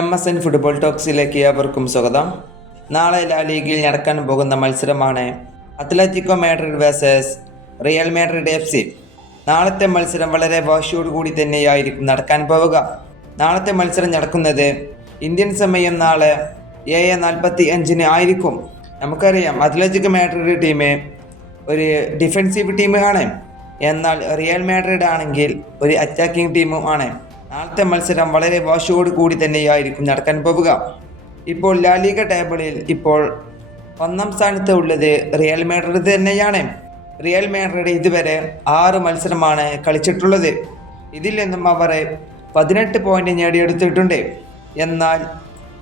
MSN football ടോക്സിലേക്ക് ഏവർക്കും സ്വാഗതം. നാളെ ലാ ലീഗിൽ നടക്കാൻ പോകുന്ന മത്സരമാണ് Atletico Madrid versus real Madrid FC. നാളത്തെ മത്സരം വളരെ വാശിയോടുകൂടി തന്നെയായിരിക്കും നടക്കാൻ പോവുക. നാളത്തെ മത്സരം നടക്കുന്നത് ഇന്ത്യൻ സമയം നാളെ 7:45 ആയിരിക്കും. നമുക്കറിയാം അത്ലറ്റിക്കോ മാഡ്രിഡ് ടീം ഒരു ഡിഫെൻസീവ് ടീം ആണ്, എന്നാൽ റിയൽ മാഡ്രിഡ് ആണെങ്കിൽ ഒരു അറ്റാക്കിംഗ് ടീമും ആണ്. നാളത്തെ മത്സരം വളരെ വാശിയോട് കൂടി തന്നെയായിരിക്കും നടക്കാൻ പോവുക. ഇപ്പോൾ ലാ ലീഗ ടേബിളിൽ ഇപ്പോൾ 1ാം സ്ഥാനത്ത് ഉള്ളത് റിയൽ മാഡ്രിഡ് തന്നെയാണ്. റിയൽ മാഡ്രിഡ് ഇതുവരെ 6 മത്സരമാണ് കളിച്ചിട്ടുള്ളത്. ഇതിൽ നിന്നും അവർ 18 പോയിന്റ് നേടിയെടുത്തിട്ടുണ്ട്. എന്നാൽ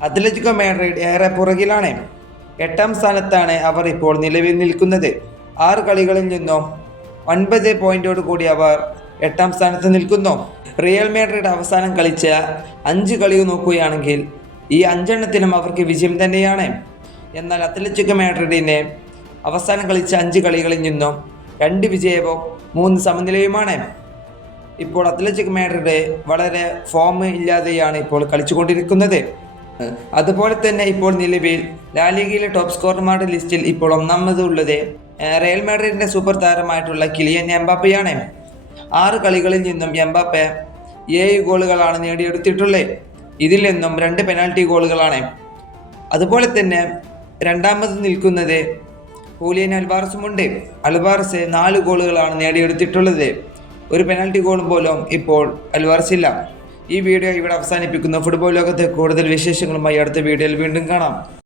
അത്ലറ്റിക്കോ മാഡ്രിഡ് ഏറെ പുറകിലാണ്. 8ാം സ്ഥാനത്താണ് അവർ ഇപ്പോൾ നിലവിൽ നിൽക്കുന്നത്. 6 കളികളിൽ നിന്നും 9 പോയിന്റോട് കൂടി അവർ 8ാം സ്ഥാനത്ത് നിൽക്കുന്നു. റിയൽ മാഡ്രിഡ് അവസാനം കളിച്ച 5 കളികൾ നോക്കുകയാണെങ്കിൽ ഈ 5 എണ്ണത്തിനും അവർക്ക് വിജയം തന്നെയാണ്. എന്നാൽ അത്ലറ്റിക്കോ മാഡ്രിഡിന് അവസാനം കളിച്ച 5 കളികളിൽ നിന്നും 2 വിജയവും 3 സമനിലയുമാണ്. ഇപ്പോൾ അത്ലറ്റിക്കോ മാഡ്രിഡ് വളരെ ഫോം ഇല്ലാതെയാണ് ഇപ്പോൾ കളിച്ചുകൊണ്ടിരിക്കുന്നത്. അതുപോലെ തന്നെ ഇപ്പോൾ നിലവിൽ ലാ ലീഗയിലെ ടോപ്പ് സ്കോറർമാരുടെ ലിസ്റ്റിൽ ഇപ്പോൾ 1ാമത് ഉള്ളത് റിയൽ മാഡ്രിഡിന്റെ സൂപ്പർ താരമായിട്ടുള്ള കിലിയൻ എംബാപ്പയാണ്. 6 കളികളിൽ നിന്നും എംബാപ്പെ 7 ഗോളുകളാണ് നേടിയെടുത്തിട്ടുള്ളത്. ഇതിൽ നിന്നും 2 പെനാൽറ്റി ഗോളുകളാണ്. അതുപോലെ തന്നെ 2ാമത് നിൽക്കുന്നത് ഹൂലിയൻ അൽവാറസുമുണ്ട്. അൽവാറസ് 4 ഗോളുകളാണ് നേടിയെടുത്തിട്ടുള്ളത്. ഒരു പെനാൽറ്റി ഗോളും പോലും ഇപ്പോൾ അൽവാറസ് ഇല്ല. ഈ വീഡിയോ ഇവിടെ അവസാനിപ്പിക്കുന്നു. ഫുട്ബോൾ ലോകത്തെ കൂടുതൽ വിശേഷങ്ങളുമായി അടുത്ത വീഡിയോയിൽ വീണ്ടും കാണാം.